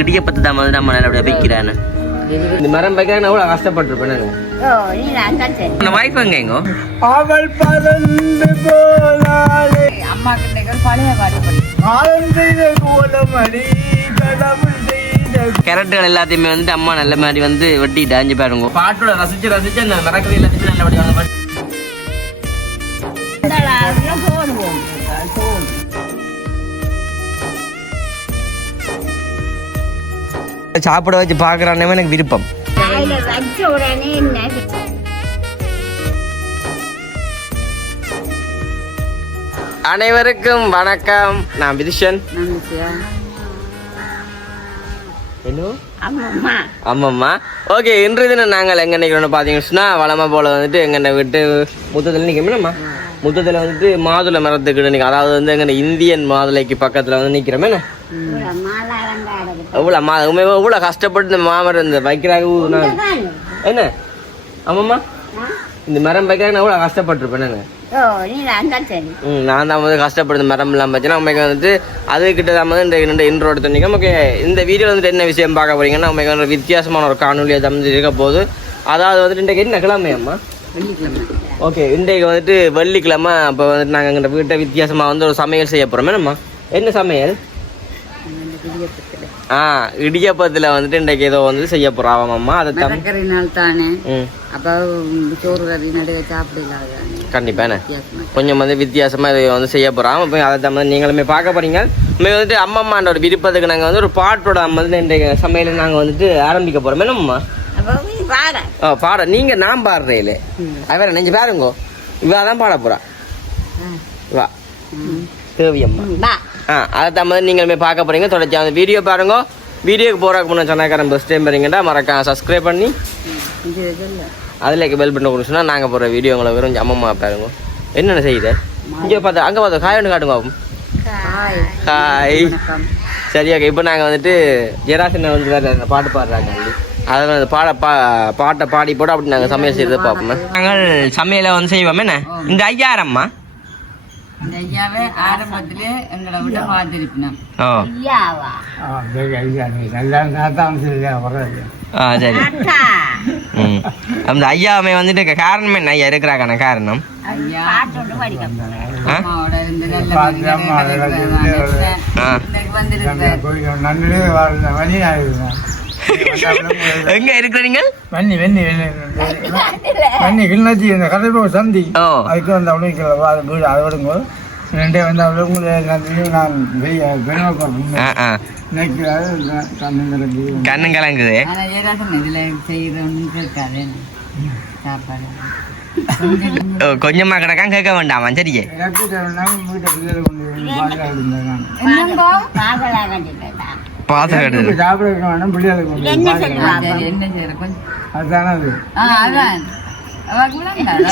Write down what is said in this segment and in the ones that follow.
இடியப்பத்தை தான் வந்து நம்ம நல்லபடியா வைக்கிறானு இந்த மரம் வைக்கிறாங்க அவ்வளவு கஷ்டப்பட்டிருப்பேன் வைஃப் எங்க அவள் பறந்து போனாலே அம்மா கிட்ட பழைய பாட்டு கேரக்டர் எல்லாத்தையுமே வந்து அம்மா நல்ல மாதிரி வந்து வெட்டி டாஞ்சு பாருங்க பாட்டோட ரசிச்சு ரசிச்சு அந்த மறக்கிறது எல்லாத்தையுமே நல்லபடியா சாப்பிட வச்சு பாக்குறானே எனக்கு விருப்பம். அனைவருக்கும் வணக்கம். நான் விதிஷன். அம்மம்மா. ஓகே, இன்றைய தினம் நாங்கள் எங்க நினைக்கிறோம் பாத்தீங்கன்னா வளமா போல வந்துட்டு எங்க விட்டு முத்தத்தில் நிற்கணும்மா. முத்தத்தில் வந்துட்டு மாதுளை மரத்துக்கிட்ட நிற்கும். அதாவது வந்து எங்க இந்தியன் மாதுளைக்கு பக்கத்துல வந்து நிக்கிறோமே. எவ்வளோ கஷ்டப்பட்டு இந்த மாமரம் இந்த வைக்கிறாங்க என்ன ஆமாம்மா இந்த மரம் வைக்கிறாங்க எவ்வளோ கஷ்டப்பட்டுருப்பேன் நான் தான் வந்து கஷ்டப்படுது மரம் இல்லாமல் வச்சுன்னா நமக்கு வந்துட்டு அதுக்கிட்ட தான் வந்து இந்த இன்ட்ரோடு தண்ணிக்கு நமக்கு இந்த வீடியோவில் வந்துட்டு என்ன விஷயம் பார்க்க போறீங்கன்னா நமக்கு வந்து வித்தியாசமான ஒரு காணொலியை தமிழ் இருக்க போது. அதாவது வந்துட்டு இன்றைக்கு என்ன கிழமையம்மா? ஓகே, இன்றைக்கு வந்துட்டு வெள்ளிக்கிழமை. அப்போ வந்துட்டு நாங்கள் எங்கள் வீட்டை வித்தியாசமாக வந்து ஒரு சமையல் செய்ய போகிறோம். என்னம்மா என்ன சமையல்? இடியப்பத்துல வந்துட்டு இன்றைக்கு ஏதோ வந்து செய்ய போறோம் அம்மா. அதை தானே அப்ப சோறு சாப்பிடலாம். கண்டிப்பா கொஞ்சம் வந்து வித்தியாசமா இதை வந்து செய்ய போறோம். அதை தான் நீங்களுமே பார்க்க போறீங்க. வந்துட்டு அம்மம்மான்ற ஒரு விருப்பத்துக்கு நாங்க வந்து ஒரு பாட்டோட வந்து இன்றைக்கு சமையல நாங்க வந்துட்டு ஆரம்பிக்க போறோம். என்னம்மா பாட நீங்க நான் பாடுறேன் அவரை நெஞ்சு பாருங்க. இவாதான் பாட போறா வா தேவியம்மா. அதை தான் நீங்களுமே பார்க்க போறீங்க. தொடர்ச்சி அந்த வீடியோ பாருங்க. வீடியோக்கு போறதுக்கு முன்னாடி சொன்னாக்காரன் ஃபர்ஸ்ட் டைம் பாருங்கடா மறக்காம சப்ஸ்கிரைப் பண்ணி அதில் பெல் பண்ண கொடுத்துன்னா நாங்கள் போகிற வீடியோ உங்களை வெறும் அம்மம்மா பாருங்க. என்னென்ன செய்யுது இங்கே பார்த்தா அங்கே பார்த்தா காய் ஒன்று காட்டுங்க. ஹாய். சரியா, இப்போ நாங்கள் வந்துட்டு ஜெராசினை வந்து வேறு பாட்டு பாடுறாங்க. அதில் வந்து பாட்டை பாடி போட்டு அப்படி நாங்கள் சமையல் செய்யறது பார்ப்போம். நாங்கள் சமையலை வந்து செய்வோம். என்ன இந்த ஐயாரம்மா ஆரம்பத்திலே எங்களை விட பார்த்திருக்கணும். சரி, அந்த ஐயாவை வந்துட்டு காரணம் என்ன ஐயா இருக்கிறாக்கான காரணம்? எங்க இருக்கிறீங்க? சந்தி அதுக்கு வந்து அவனுக்கு ரெண்டே வந்து கண்ணு கலங்குது. கொஞ்சமா கிடக்கா கேட்க வேண்டாமா? சரியே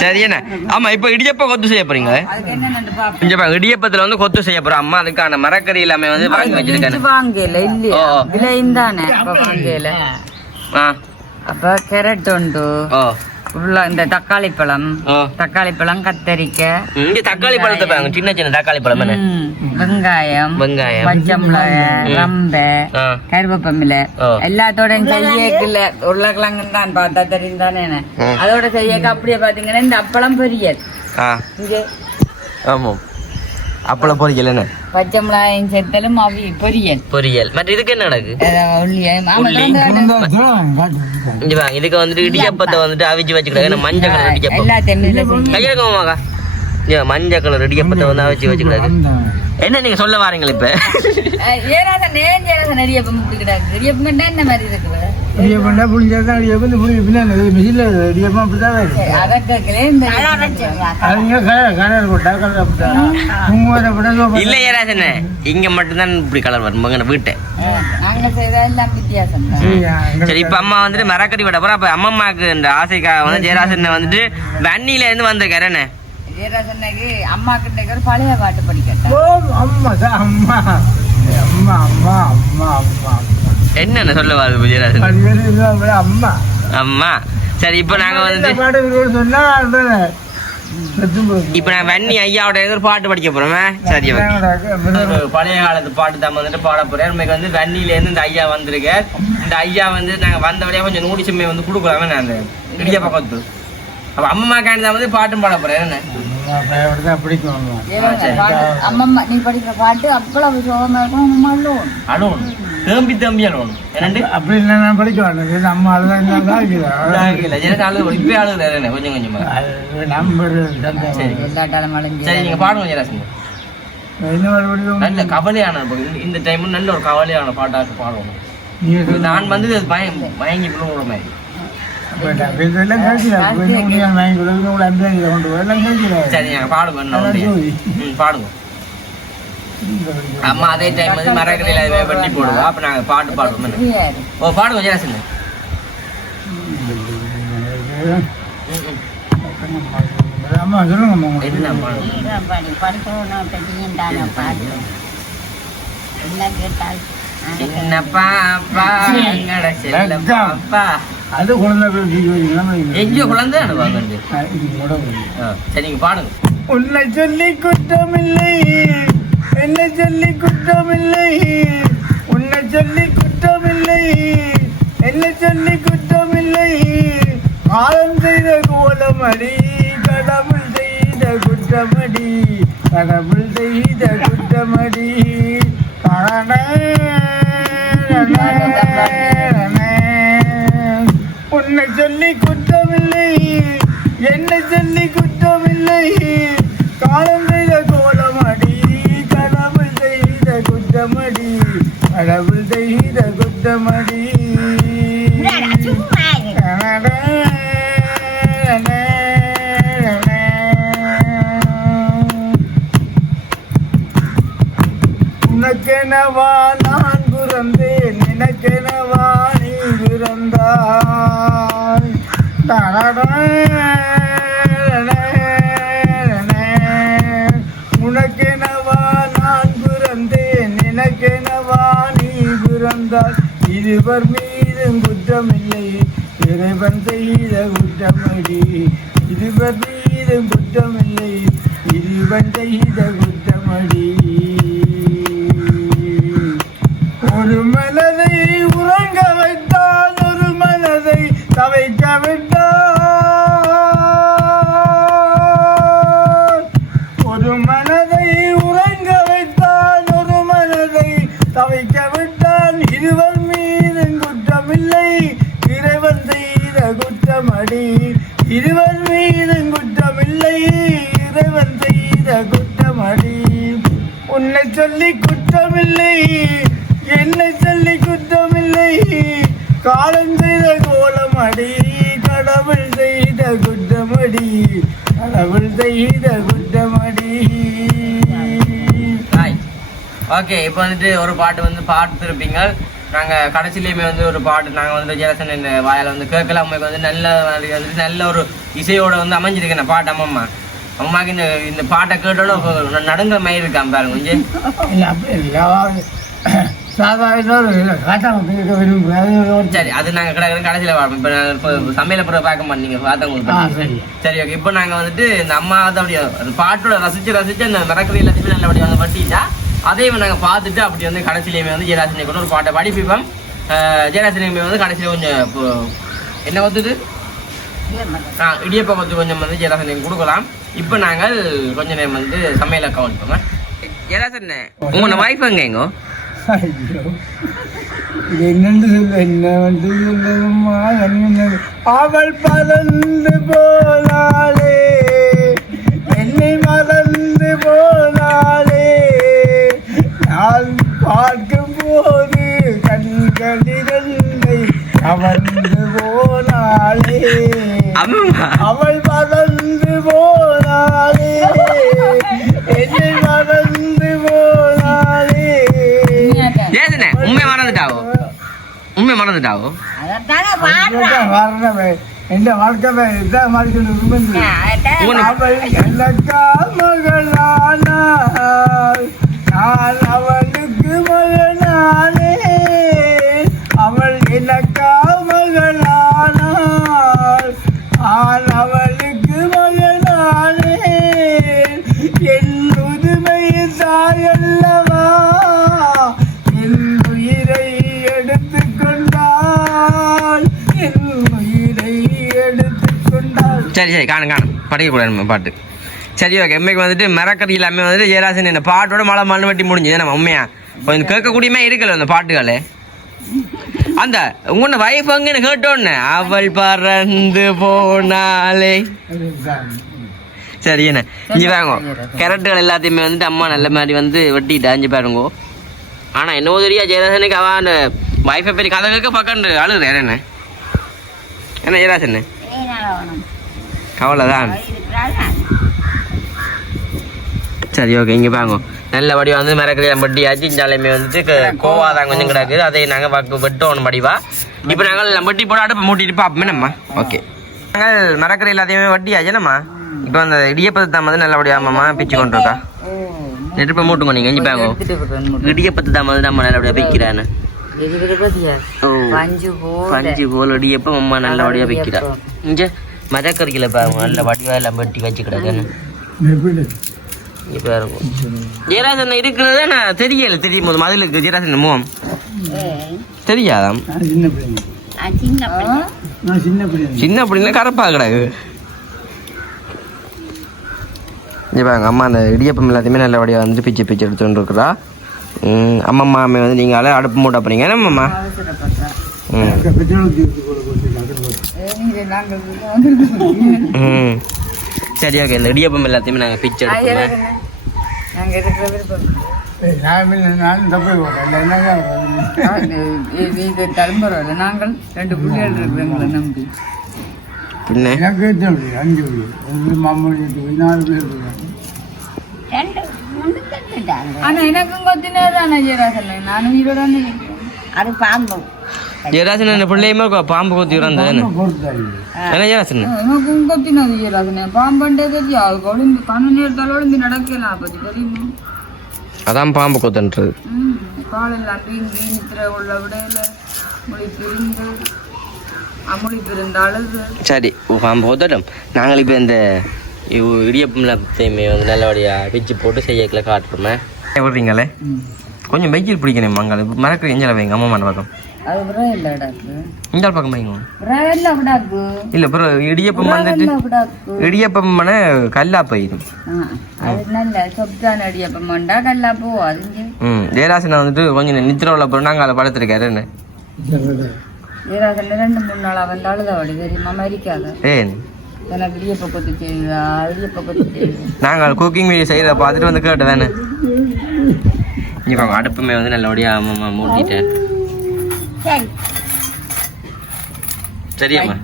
சரி என்ன. ஆமா, இப்ப இடியப்ப கொத்து செய்ய போறீங்க. இடியப்பத்துல வந்து கொத்து செய்ய போறோம் அம்மா. அதுக்கான மரக்கறி எல்லாமே வந்து வாங்கி வச்சிருக்கேன். அப்ப கேரட் உண்டு, இந்த தக்காளி பழம் கத்தரிக்காய், தக்காளி பழத்தை சின்ன சின்ன தக்காளி பழம், வெங்காயம் பச்சை மிளகாய், ரம்பை, கருவேப்பமில்லை எல்லாத்தோட செய்யல. உருளைக்கிழங்கு தான் பார்த்தா தெரியும் தானே. அதோட செய்யக்க அப்படியே பாத்தீங்கன்னா இந்த அப்பளம் பொரியல். ஆமாம், அப்பளம் பொரியல். என்ன பச்சை மிளகாயும் சேர்த்தாலும் பொரியல். மற்ற இதுக்கு என்ன நடக்கு? இதுக்கு வந்துட்டு இடியப்பத்தை வந்துட்டு அவிச்சு வச்சுக்கிட்டாங்க. மஞ்சள் கலர் இடியப்பம், மஞ்சள் கலர் இடியப்பத்தை வந்து அவிச்சு வச்சுக்கிட்டாங்க. என்ன நீங்க சொல்ல வாரீங்களா? இப்ப இல்ல ஏராசன இங்க மட்டும்தான் இப்படி கலர் வரும் வீட்டை. சரி, இப்ப அம்மா வந்துட்டு மரக்கறி விட போறோம். அப்ப அம்மம்மாக்கு இந்த ஆசைக்காக வந்து ஜெயராசன் வந்துட்டு வன்னியில இருந்து வந்திருக்காரு. அம்மா கிட்ட பழைய பாட்டு படிக்க என்னன்னு சொல்லுவாரு விஜயராஜன் அம்மா. சரி, இப்ப நாங்க வந்து இப்ப நான் வன்னி ஐயாவோட ஒரு பாட்டு படிக்க போறோமே. சரி, பழைய காலத்து பாட்டு தான் வந்துட்டு பாட போறேன். நமக்கு வந்து வன்னியில இருந்து இந்த ஐயா வந்திருக்க. இந்த ஐயா வந்து நாங்க வந்த வழியா கொஞ்சம் நூடிச்சுமே வந்து கொடுக்கலாமே. நான் அந்த இடிய பக்கத்து அப்ப அம்மா காண்டி வந்து பாட்டும் பாட போறேன். என்ன அம்மம்மா நீ படிக்கிற பாட்டு அவ்வளவு சோகமா இருக்கும். அழுவணும் தேம்பி தேம்பி அழுவணும். அப்படி இல்லை நான் படிக்க வேண்டாம். அம்மா அழுதான் இப்ப அழுகுறாரு கொஞ்சம் கொஞ்சமா. சரி, நீங்க பாடுங்க ஜெயராசன். நல்ல கவலையான இந்த டைம் நல்ல ஒரு கவலையான பாட்டாக பாடணும். நான் வந்து மயங்கி விழுவுற மாதிரி. சரி, பாடுங்க பாடுங்க. அம்மா அதே டைம் வந்து மரக்கடையில வெட்டி போடுவோம். அப்ப நாங்க பாட்டு பாடுவோம். ஓ, பாடுவோம் ஜெயராசன். அது குழந்தை எங்கேயோ குழந்தை சரி, பாடுங்க. உன்னை சொல்லி குற்றமில்லை, என்னை சொல்லி குற்றமில்லை, உன்னை சொல்லி குற்றமில்லை, என்னை சொல்லி குற்றமில்லை. காலம் செய்த கோலமடி, கடவுள் செய்த குற்றமடி, கடவுள் செய்த குற்றமடி. உன்னை சொல்லி குற்றமில்லை, என்னை சொல்லி குற்றமில்லை. காலம் செய்த கோலமடி, கடவுள் செய்த குற்றமடி, கடவுள் செய்த குற்றமடி. உனக்கெனவா நான் பிறந்தேன், நினக்கெனவா நீ பிறந்தாய். உனக்கெனவா நான் பிறந்தேன், நினக்கெனவா நீ பிறந்தாய். இருவர் மீதும் குற்றமில்லை, இறைவன் செய்த குற்றமடி. இருவர் மீதும் குற்றமில்லை, இறைவன் செய்த குற்றமடி. ஒரு மனதை உறங்க வைத்தால், ஒரு மனதை தவைக்க விட்டால். ஒரு மனதை உறங்க வைத்தால், ஒரு மனதை தவைக்க விட்டால். இருவர் மீது குற்றமில்லை, இறைவன் செய்த குற்றமடி. இருவர் மீது குற்றமில்லை, இறைவன் செய்த குற்றமடி. உன்னை சொல்லி குற்றமில்லை, என்னை சொல்லி குற்றமில்லை. காலம் செய்த கோலமடி, கடவுள் செய்த குற்றமடி, கடவுள் செய்த குற்றமடி. ஓகே, இப்போ வந்துட்டு ஒரு பாட்டு வந்து பார்த்துருப்பீங்க. நாங்கள் கடைசியிலையுமே வந்து ஒரு பாட்டு நாங்கள் வந்து ஜெயராசன் இந்த வாயால் வந்து கேட்கல. அம்மாவுக்கு வந்து வந்துட்டு நல்ல ஒரு இசையோட வந்து அமைஞ்சிருக்கேன் நான் பாட்டு. அம்மா அம்மாவுக்கு இந்த பாட்டை கேட்டோட நடுங்கிற மாதிரி இருக்கான் பாருங்க கொஞ்சம். சரி, அது நாங்கள் கடைசியில் பார்ப்போம். இப்போ நாங்கள் சமையல பிறகு பார்க்க மாட்டீங்க பார்த்தவங்களுக்கு. சரி, ஓகே. இப்போ நாங்கள் வந்துட்டு இந்த அம்மா வந்து அப்படியே அந்த பாட்டோட ரசிச்சு அந்த மறக்கவே எல்லாத்தையுமே நல்லபடியாக வந்து பட்டிட்டா அதையும் நாங்கள் பார்த்துட்டு அப்படி வந்து கடைசியிலையுமே வந்து ஜெயராசனை கூட ஒரு பாட்டை படிப்பிப்போம். ஜெயராசனையுமே வந்து கடைசியில் கொஞ்சம் என்ன வந்துது இடியப்ப பத்து கொஞ்சம் வந்து ஜெயராசனையும் கொடுக்கலாம். இப்போ நாங்கள் கொஞ்ச நேரம் வந்து சமையலை கவனிப்போம். ஜெயராசன் உங்களோட வைஃப் எங்கோ என்னென்று சொல்ல என்ன வந்து சொல்லணுமா? அவள் பறந்து போனாலே, என்னை மறந்து போனாலே. நான் பார்க்கும் போது கண்களிரண்டை கவர்ந்து போனாலே. அவள் பறந்து போனாலே, என்னை மறந்து போனாலே. உண்மை மறந்துட்டாவோ எந்த வாழ்க்கை எனக்கா மகளானாள், நான் அவளுக்கு மகனானே. அவள் எனக்கா மகளானாள், நான் அவளுக்கு மகனானே. சரி சரி காணும் படிக்கக்கூடாது பாட்டு. சரி ஓகே. எம்மைக்கு வந்துட்டு மரக்கறி எல்லாமே வந்துட்டு ஜெயராசன் என்ன பாட்டோட மழை மண் வெட்டி முடிஞ்சது நம்ம உண்மையா கொஞ்சம் கேட்கக்கூடியமே இருக்கல அந்த பாட்டுகளே. அந்த உங்க வைஃப் அங்கன்னு கேட்டோன்னு அவள் பறந்து போனாலே. சரி என்ன இஞ்சி பாருங்க கேரட்டுகள் எல்லாத்தையுமே வந்துட்டு அம்மா நல்ல மாதிரி வந்து வெட்டிட்டா இஞ்சி பாருங்கோ. ஆனா என்ன தெரியா ஜெயராசனுக்கு அவன் அந்த வைஃபை பெரிய கதை கேட்க பக்கண்டு அழுது என்ன ஜெயராசன் அவ்வளோதான். சரி ஓகே. இங்கே பாருங்க நல்லபடி வந்து மரக்கறியாக வெட்டியாச்சு. இந்தாலுமே வந்துட்டு கோவா தான் கொஞ்சம் கிடக்குது, அதை நாங்கள் வெட்டணும் படிவா. இப்போ நாங்கள் வெட்டி போட அடுப்பு மூட்டிட்டு பார்ப்போமே நம்ம. ஓகே நாங்கள் மரக்கறி எல்லாத்தையுமே வெட்டியாச்சு நம்ம. இப்போ அந்த இடியப்பத்தை தான் வந்து நல்லபடியாக அம்மா பிச்சு கொண்டு இருக்கா. நெருப்பை மூட்டுங்க நீங்கள். இஞ்சி பாருங்க இடியப்பத்தை தான் வந்து நம்ம நல்லபடியாக பிக்கிறான்னு. பஞ்சு போல் இடியப்பம் அம்மா நல்லபடியாக பிக்கிறா. இங்கே மரக்கறிகளை பாருங்க நல்ல வடிவாக எல்லாம் வெட்டி வச்சு கிடக்குன்னு. இப்போ இருக்கும் ஜெயராசன் இருக்கிறது நான் தெரியல. தெரியும் போது மதிலுக்கு ஜெயராசன் மோம் தெரியாதாம். சின்ன பிள்ளைங்க கரப்பாக கிடக்கு. இப்போ எங்கள் அம்மா அந்த இடியப்பம் எல்லாத்தையுமே நல்லபடியாக வந்துட்டு பிச்சு எடுத்துகிட்டு இருக்கிறா. அம்மம்மா அம்மா வந்து நீங்கள் அடுப்பு மூட்டை போறீங்க என்னம்மா. சரி ஓகே. இந்த இடியப்பம் எல்லாத்தையுமே நாங்கள் பிச்சு எடுப்போம். நாங்கள் 2 பிள்ளைகள் இருக்கிறவங்களை நம்பி பின்ன ஆனா எனக்கும் கொத்தினதானே ஜெயராசன். நானும் உயிரோட அது பாம்பு ஜெயராசன் என்ன பிள்ளையுமே பாம்பு கொத்தி வந்தானே என்ன ஜெயராசன் எனக்கும் கொத்தினது ஜெயராசன். பாம்புண்டே தெரியாது ஒளிந்து கண்ணு நேரத்தால் ஒளிந்து நடக்கலாம் பற்றி தெரியுமா. அதான் பாம்பு கொத்துன்றது. காலையில் அன்றைக்கு நித்திர உள்ள விடையில மொழி பிரிந்து அமொழி பிரிந்த அழுது. சரி பாம்பு கொத்தட்டும். நாங்கள் இப்போ இந்த இடியப்பம் எல்லாத்தையுமே வந்து நல்லபடியாக பிச்சு போட்டு செய்யக்கல காட்டுறோமே விடுறீங்களே. கொஞ்சம் வெயில் பிடிக்கணும் மங்கால மறக்க எஞ்சல வைங்க அம்மா மன பக்கம். அது விரல் இல்லை விடாக்கு. இந்த பக்கம் வைங்க. விரல் விடாக்கு. இல்லை அப்புறம் இடியப்பம் வந்துட்டு இடியப்பம் மன கல்லா போயிடும். அது நல்ல சொப்டான இடியப்பம் பண்ணா கல்லா போவாது. ஜெயராசனை வந்துட்டு கொஞ்சம் நித்திர உள்ள போகிறோம். நாங்கள் அதை படுத்துருக்காரு என்ன ஜெயராசன் 2-3 நாள் அவன் அழுதவடி தெரியுமா மறிக்காத. ஏன் எனக்கு இடியப்ப கொத்து செய்யுதா இடியப்ப கொத்து செய்யுது. நாங்கள் குக்கிங் வீடியோ செய்கிறத பார்த்துட்டு வந்து கேட்டு தானே. இப்போ அடுப்புமே வந்து நல்லபடியாக அம்மா மூட்டிட்டேன். சரியாம்மா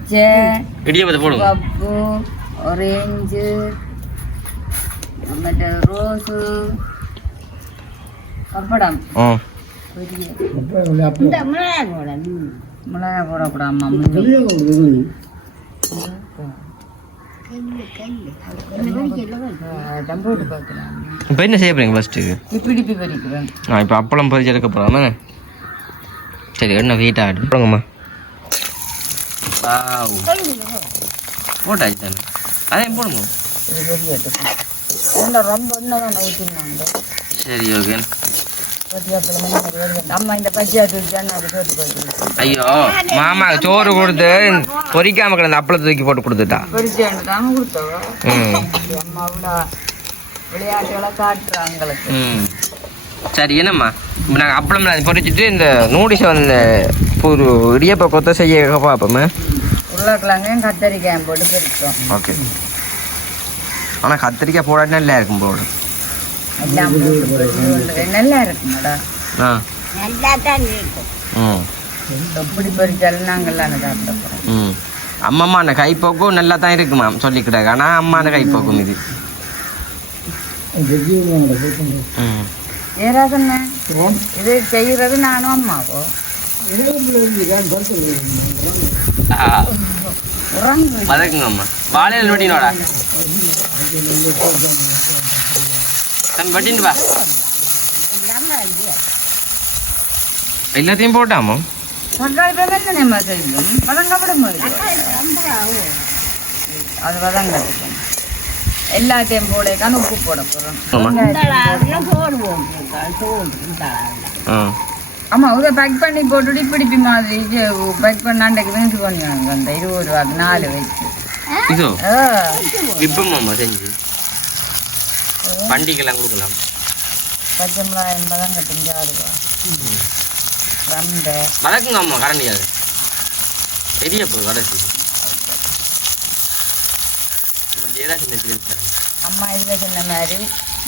இடியப்பத்தை போடுங்க. கப்பு ஆரஞ்சு மற்ற ரோஸு பப்படம் மிளகா போடக்கூடாமா. இப்போ என்ன செய்ய போறீங்க ஃபர்ஸ்ட்டு. இப்படி பறிக்கிறேன். இப்போ அப்பளம் பறிச்சு எடுக்க போகிறோம் தானே. சரி என்ன வெயிட் ஆகிடு போடுங்கம்மா. போட்டாச்சு தானே அதே போடுங்க. ரொம்ப இன்னும் ஊற்றினாங்க. சரி ஓகே. அம்மா இந்த பச்சையா தூக்கி ஐயோ மாமா சோறு கொடுத்து பொறிக்காம கிடந்த அப்பளத்தை தூக்கி போட்டு கொடுத்துட்டா. விளையாட்டுகளை காட்டுறாங்களுக்கு. சரி என்னம்மா இப்போ நாங்கள் அப்பளம் பொறிச்சிட்டு இந்த நூடிஸை வந்து ஒரு இடியப்ப கொத்த செய்ய பார்ப்போமே. உருளைக்கிழங்கையும் கத்தரிக்காயும் போட்டு பொறிச்சோம். ஓகே. ஆனால் கத்திரிக்காய் போடாட்டினா நல்லா இருக்கும் போடு. எல்லாம் நல்லா இருக்குமாடா. நல்லா தான் இருக்கும். எப்படி பொறிச்சாலும் நாங்கள்லாம் சாப்பிட. அம்மம்மா அந்த கைப்போக்கும் நல்லா தான் இருக்குமா சொல்லிக்கிட்டாங்க. ஆனால் அம்மா அந்த கைப்போக்கும் இது ஏராசன் இது செய்யறது நானும் அம்மாவோ வதக்குங்க அம்மா. வாழையில் நொட்டினோடா வட்டின்னு வா எல்லாத்தையும் போட்டாமோ அது வதங்க எல்லாத்தையும் போடக்கான உப்பு போட போறோம். ஆமா இதை பேக் பண்ணி போட்டுட்டு இப்படி மாதிரி பேக் பண்ணாண்டக்கு நினைச்சு பண்ணுவாங்க. அந்த 20 ரூபா 4 வச்சு இதோ விப்பமாம்மா செஞ்சு பண்டிகைலாம் கொடுக்கலாம். பச்சை மிளகாய் என்பதான் கட்டிஞ்சாதுவா ரம்பை வளர்க்குங்க அம்மா கரண்டியாது பெரிய போகுது கடைசி அம்மா இதுல சொன்ன மாதிரி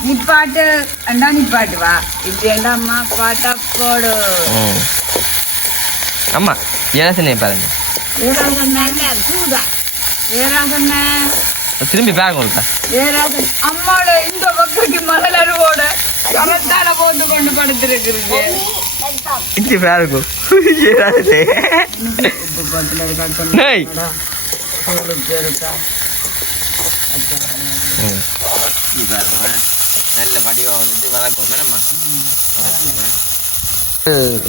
நிப்பாட்டு அண்டா நிப்பாட்டு வா இப்படி ஏண்டா அம்மா பாட்டா போடு. அம்மா ஏதாச்சும் பாருங்க திரும்பி பாருங்க அம்மாவோட இந்த பக்கத்து மகளோட கமத்தால போட்டு கொண்டு படுத்திருக்கு. இது பாருங்க நல்ல வடிவா வந்துட்டு வளர்க்கும்.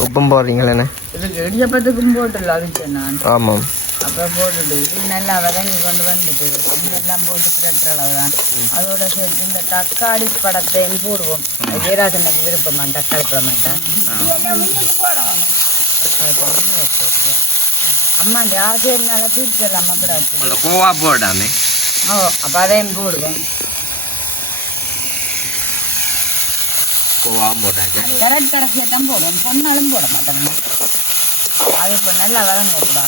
உப்பம் போடுறீங்களே இதுக்கு இடியப்பத்துக்கும் போட்டுல அதுக்கு நான் ஆமாம் அப்புறம் போட்டுட்டு இது நல்லா வதங்கி கொண்டு வந்துட்டு இதெல்லாம் போட்டு பிரட்டுற அளவுதான். அதோட சேர்த்து இந்த தக்காளி படத்தையும் போடுவோம். வீராசனுக்கு விருப்பமா தக்காளி படம் வேண்டாம். அம்மா இந்த ஆசையினால பிரிச்சலாம் அம்மா கூட கோவா போடாமே. ஓ அப்போ அதையும் போடுவேன். கோவாவும் போட்டாச்சு. கரெக்ட் கடைசியை தான் போடுவோம். பொண்ணாலும் போட மாட்டோம்மா. அது இப்போ நல்லா வதங்கக்கூடா.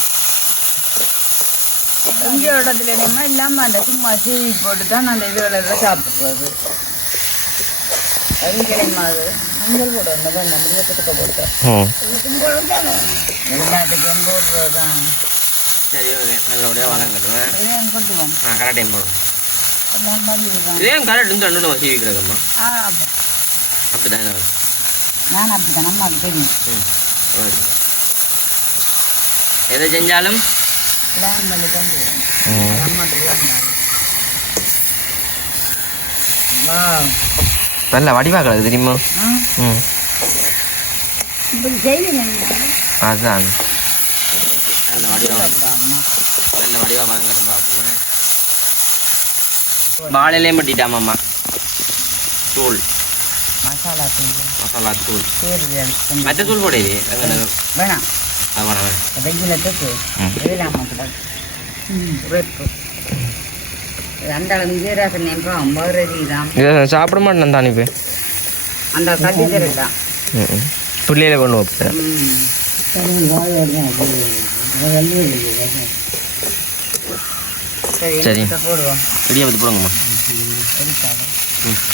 இங்கே இடத்துல என்னமா இல்லாமல் அந்த சும்மா சீவி போட்டு தான் அந்த இதுகளில் சாப்பிடுறது. அது கிடைக்குமா அது மஞ்சள் போட வந்ததான் நம்ம வீட்டுக்கு போட்டேன். எல்லாத்துக்கும் போடுறது தான். சரி நல்லபடியாக வளங்கடுவேன். இதையும் கொட்டுவோம். கரெக்டையும் போடுவோம். எல்லாம் மாதிரி இதையும் கரெக்ட் இந்த ரெண்டு நம்ம சீவிக்கிறோம்மா. அப்படிதான் நான் அப்படித்தான் அம்மாவுக்கு தெரியும். எதை செஞ்சாலும் பிளான் பண்ணி தான் நல்ல வடிவா கிடக்கு தெரியுமா? அதுதான் நல்ல வடிவா பாருங்க. வாழையிலே மட்டிட்டாமாம்மா தூள் மசாலா தூள் மற்ற தூள் போடுது வேணாம். வெயிலத்துக்கு வெயிலாம அந்த வீராசன் நேரம் சாப்பிட மாட்டேன் தானே இப்போ அந்த கட்டித்தரு தான் துள்ளியில கொண்டு வைப்பேன். சரி போடுவோம். இடியாபத்து போடுங்கம்மா.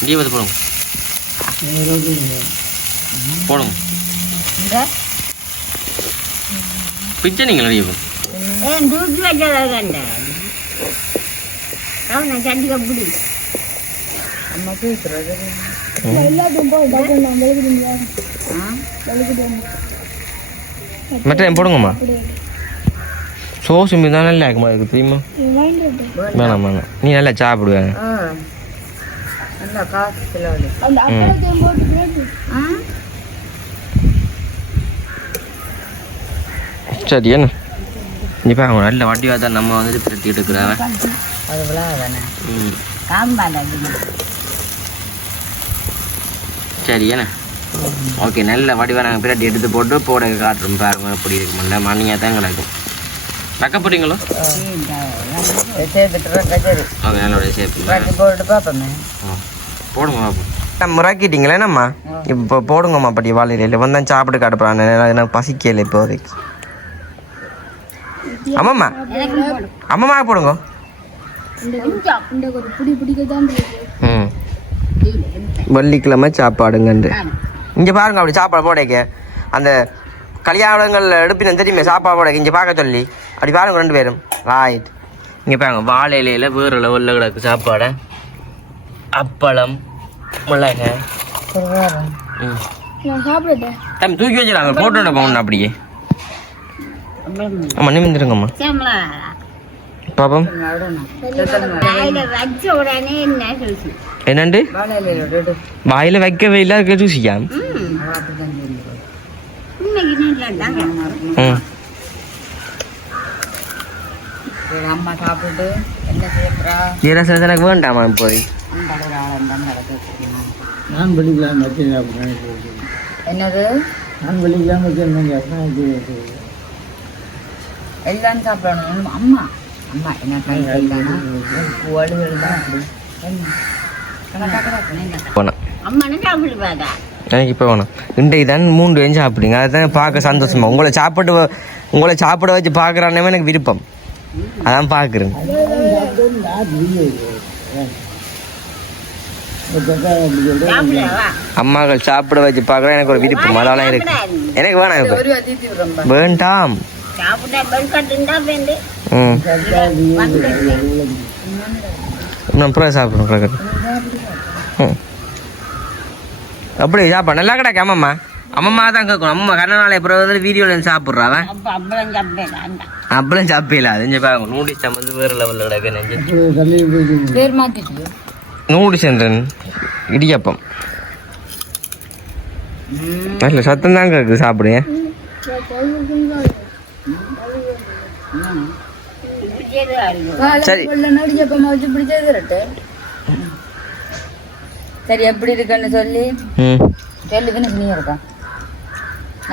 இடியாபத்து போடுங்க போடுங்க பிச்சை நீங்கள் இடியாபம் தூக்கி வச்சதாகண்டா கண்டிப்பா பிடி அம்மா பேசுறது மற்ற போடுங்கம்மா. சோசு தான் நல்லா இருக்குமா இருக்கு தெரியுமா? வேணாம் வேணாம் நீ நல்லா சாப்பிடுவேன். சரி என்ன இப்போ அவங்க நல்ல வட்டியாக தான் நம்ம வந்துட்டு பிரட்டி எடுக்கிறாங்க. சரி என்ன ஓகே நல்ல வடிவாக நாங்கள் பிரட்டி எடுத்து போட்டு போட காட்டுறோம் பாருங்க எப்படி இருக்கு மண்டை மணியாக தான் கிடக்கும். வைக்க போறீங்களோ? ஓகே நல்லோட சேர்ப்பு போடுங்க பார்ப்போம். முறாக்கிட்டீங்களே நம்ம இப்போ போடுங்கம்மா பட்டி வாழையில வந்தான் சாப்பிட்டு காட்டுறான். எனக்கு பசிக்கல இப்போதைக்கு. ஆமாம்மா அம்மாமா போடுங்க. வெள்ளிக்கிழமை சாப்பாடுங்கண்டு இங்கே பாருங்க. அப்படி சாப்பாடு போடைக்க அந்த கல்யாணங்கள் எடுப்பின தெரியுமே சாப்பாடு போடைக்க இங்கே பார்க்க சொல்லி அப்படி பாருங்க 2 பேரும் ராய்ட். இங்கே பாருங்க வாழை இலையில வேறு லெவலில் கிடக்கு சாப்பாடு. அப்பளம் மிளகு தம்பி தூக்கி வச்சுருவாங்க போட்டோ எடுப்போம் அப்படியே. ஆமாம் நிமிந்துருங்கம்மா பாப்பம். என்னண்டு வாயில வைக்கவே இல்லை அதுக்கு ருசிக்கா? அம்மா சாப்பிட்டு என்ன செய்யறா? எனக்கு வேண்டாமா போய் நான் வெளிக்கலாம் என்னது நான் வெளிக்கலாம் எல்லாம் சாப்பிடணும். அம்மா அம்மா என்ன கையிலானா குவாடுகள் தான் அப்படி போனேன் எனக்கு இப்போ வேணும் இன்றைக்கு தான் 3 வேஞ்சு சாப்பிடுங்க அதுதான் பார்க்க சந்தோஷமா உங்களை சாப்பிட வச்சு பார்க்குறானே எனக்கு விருப்பம் அதான் பார்க்குறேன் அம்மாக்கள் சாப்பிட வச்சு பார்க்குறேன் எனக்கு ஒரு விருப்பம் அதெல்லாம் இருக்கு எனக்கு வேணாம் இப்போ வேண்டாம் நான் அப்புறம் சாப்பிடுறேன் அப்படி சாப்பிட நல்லா கிடக்கு அம்மம்மா அம்மம்மா தான் கேட்கணும் அம்மா கண்ணனாலே அப்புறம் வீடியோவில் சாப்பிட்றாவன் அப்பளம் சாப்பிடல அது பாருங்க நூடில்ஸ் வந்து வேறு லெவலில் கிடக்கு நெஞ்சு நூடில்ஸ் என்றன் இடியப்பம் நல்ல சத்தம் தாங்க இருக்குது சாப்பிடுங்க சரி சரி எப்படி இருக்குன்னு சொல்லி இருக்கா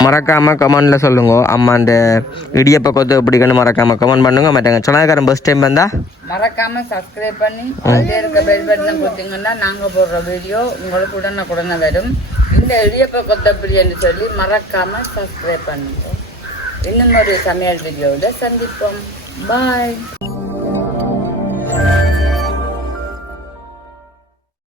மறக்காம கமெண்ட்ல சொல்லுங்க அம்மாண்ட இடியப்ப கொத்து எப்படின்னு மறக்காம கமெண்ட் பண்ணுங்க மாட்டாங்க சொன்னாக்காரன் பஸ் டைம் வந்தா மறக்காம சப்ஸ்கிரைப் பண்ணி அதில் இருக்க பெல் பட்டனை கொடுத்தீங்கன்னா நாங்க போடுற வீடியோ உங்களுக்கு உடனே வரும் இந்த இடியப்ப கொத்து எப்படின்னு சொல்லி மறக்காம சப்ஸ்கிரைப் பண்ணுங்க இன்னும் ஒரு சமையல் வீடியோவில் சந்திப்போம் பாய்